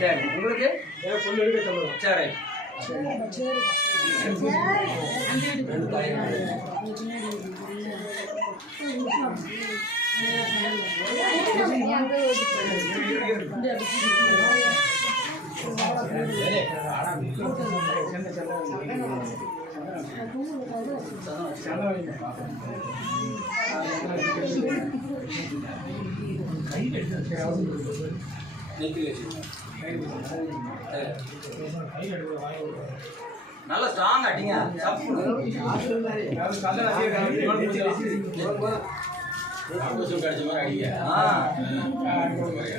சரி உங்களுக்கு பொண்ணு எடுக்க சொல்லலாம். சரி நல்லா ஸ்ட்ராங் அடிங்க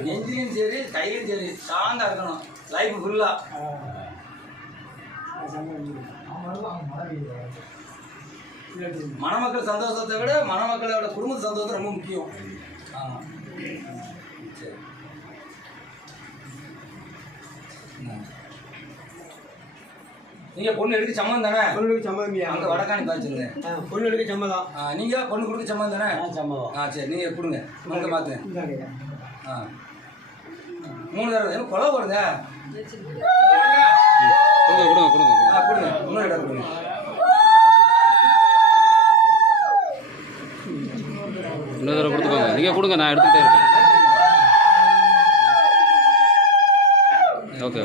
நெஞ்சிலையும் சரி கையிலும் சரி ஸ்ட்ராங்கா இருக்கணும் லைஃப் ஃபுல்லா. மணமக்கள் சந்தோஷத்தை விட மணமக்களோட குடும்ப சந்தோஷம் ரொம்ப முக்கியம். சரி நீங்க பொண்ணு எடுக்க சம்மந்தம் தானே? பொண்ணு எடுக்க சம்மதம். அங்க வடக்காணி பாய்ச்சுங்க. பொண்ணு எடுக்க சம்மதம். நீங்க பொண்ணு கொடுக்க சம்மந்தம் தானே? சம்மதம். சரி நீங்க கொடுங்க அங்க பாத்துங்க. 3 தடவை கொலை போடுங்க. கொடுங்க இன்னொரு இடம் கொடுங்க. இன்னொரு தடவை கொடுத்துக்கோங்க. நீங்கள் கொடுங்க, நான் எடுத்துக்கிட்டே இருக்கேன். ஓகே